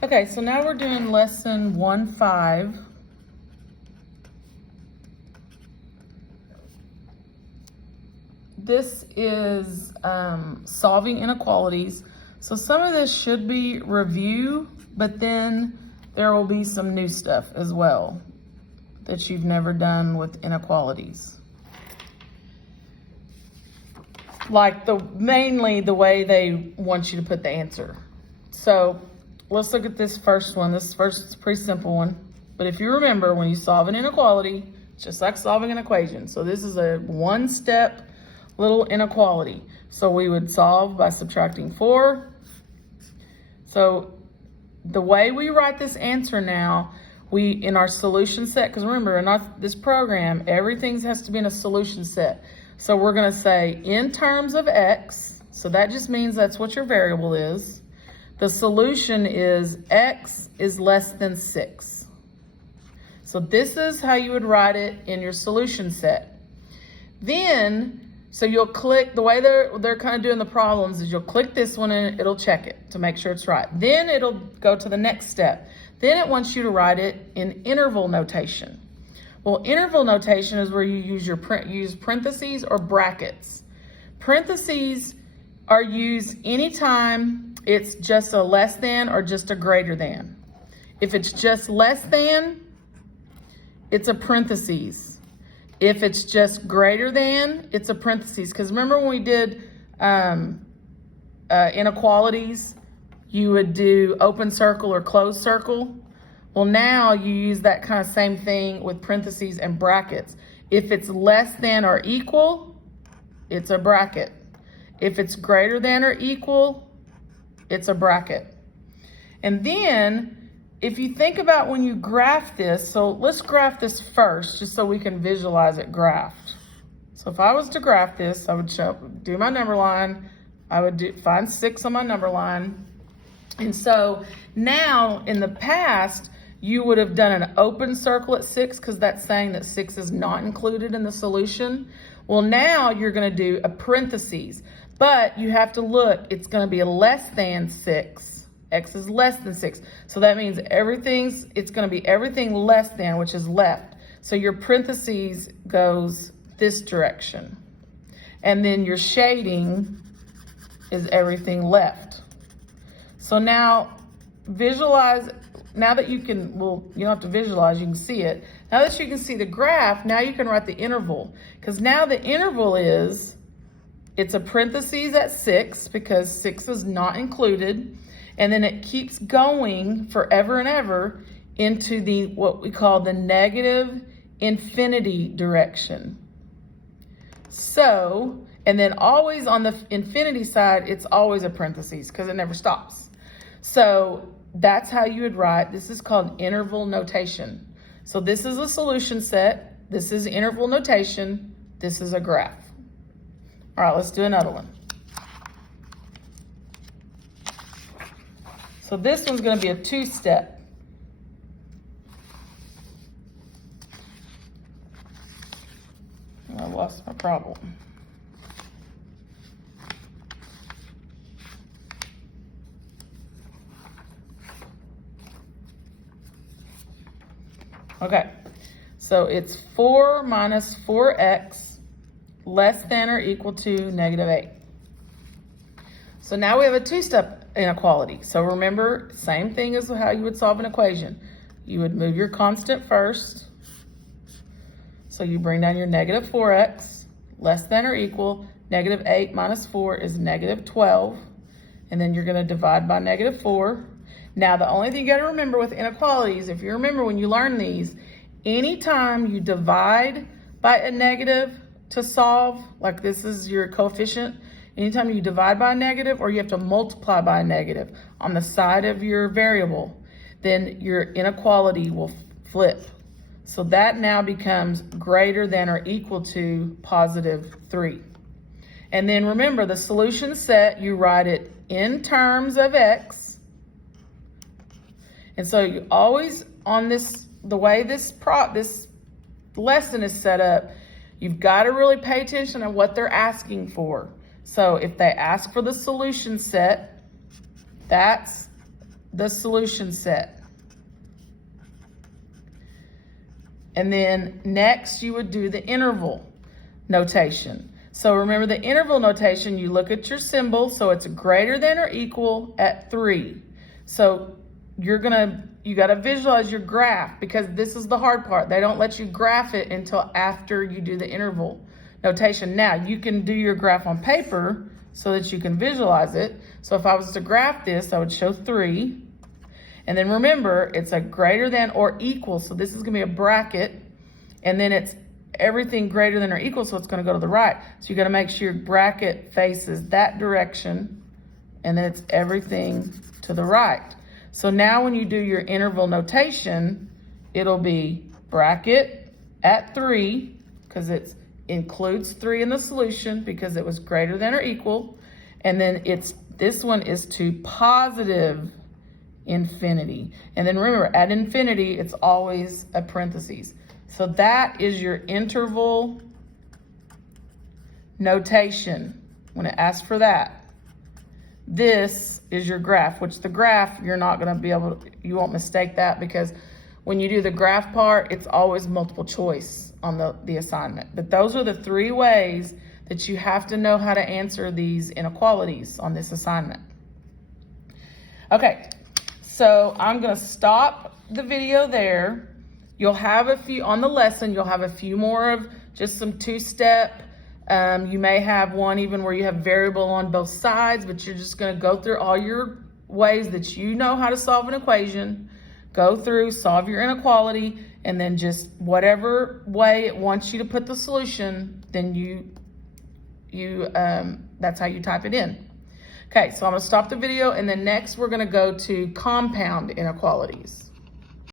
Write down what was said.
Okay, so now we're doing lesson 1-5. This is solving inequalities. So some of this should be review, but then there will be some new stuff as well that you've never done with inequalities. Like mainly the way they want you to put the answer. So let's look at this first one. This first is a pretty simple one. But if you remember, when you solve an inequality, it's just like solving an equation. So this is a one-step little inequality. So we would solve by subtracting 4. So the way we write this answer now, in our solution set, because remember, in this program, everything has to be in a solution set. So we're going to say in terms of x, so that just means that's what your variable is. The solution is x is less than 6. So this is how you would write it in your solution set. Then, so you'll click, the way they're kind of doing the problems is you'll click this one and it'll check it to make sure it's right. Then it'll go to the next step. Then it wants you to write it in interval notation. Well, interval notation is where you use parentheses or brackets. Parentheses are used anytime it's just a less than or just a greater than. If it's just less than, it's a parentheses. If it's just greater than, it's a parentheses. Because remember when we did inequalities, you would do open circle or closed circle. Well, now you use that kind of same thing with parentheses and brackets. If it's less than or equal, it's a bracket. If it's greater than or equal, it's a bracket. And then, if you think about when you graph this, so let's graph this first, just so we can visualize it graphed. So if I was to graph this, I would do my number line. I would find 6 on my number line. And so now, in the past, you would have done an open circle at 6 because that's saying that 6 is not included in the solution. Well, now you're going to do a parentheses, but you have to look, it's going to be a less than 6. X is less than 6. So that means it's going to be everything less than, which is left. So your parentheses goes this direction. And then your shading is everything left. So now visualize, now that you can, well, you don't have to visualize, you can see it. Now that you can see the graph, now you can write the interval. Because now the interval it's a parentheses at 6 because 6 is not included. And then it keeps going forever and ever into what we call the negative infinity direction. So, and then always on the infinity side, it's always a parentheses because it never stops. So that's how you would write. This is called interval notation. So this is a solution set. This is interval notation. This is a graph. All right, let's do another one. So this one's going to be a 2-step. I lost my problem. Okay, so it's 4 minus 4x less than or equal to negative 8. So now we have a 2-step inequality. So remember, same thing as how you would solve an equation. You would move your constant first. So you bring down your negative 4x less than or equal. Negative 8 minus 4 is negative 12. And then you're going to divide by negative 4. Now, the only thing you got to remember with inequalities, if you remember when you learn these, anytime you divide by a negative to solve, like this is your coefficient, anytime you divide by a negative or you have to multiply by a negative on the side of your variable, then your inequality will flip. So that now becomes greater than or equal to positive 3. And then remember, the solution set, you write it in terms of x. And so you always, on the way this lesson is set up, you've got to really pay attention to what they're asking for. So if they ask for the solution set, that's the solution set. And then next you would do the interval notation. So remember the interval notation, you look at your symbol, so it's greater than or equal at 3. So you gotta visualize your graph, because this is the hard part. They don't let you graph it until after you do the interval notation. Now you can do your graph on paper so that you can visualize it. So if I was to graph this, I would show 3. And then remember, it's a greater than or equal. So this is gonna be a bracket, and then it's everything greater than or equal, so it's gonna go to the right. So you gotta make sure your bracket faces that direction, and then it's everything to the right. So now when you do your interval notation, it'll be bracket at 3, because it includes 3 in the solution because it was greater than or equal. And then this one is to positive infinity. And then remember, at infinity, it's always a parentheses. So that is your interval notation when it asks for that. This is your graph, which the graph, you're not gonna be able to, you won't mistake that, because when you do the graph part, it's always multiple choice on the assignment. But those are the 3 ways that you have to know how to answer these inequalities on this assignment. Okay, so I'm gonna stop the video there. You'll have a few, on the lesson, you'll have a few more of just some 2-step. You may have one even where you have variable on both sides, but you're just gonna go through all your ways that you know how to solve an equation, go through, solve your inequality, and then just whatever way it wants you to put the solution, then that's how you type it in. Okay, so I'm gonna stop the video, and then next we're gonna go to compound inequalities.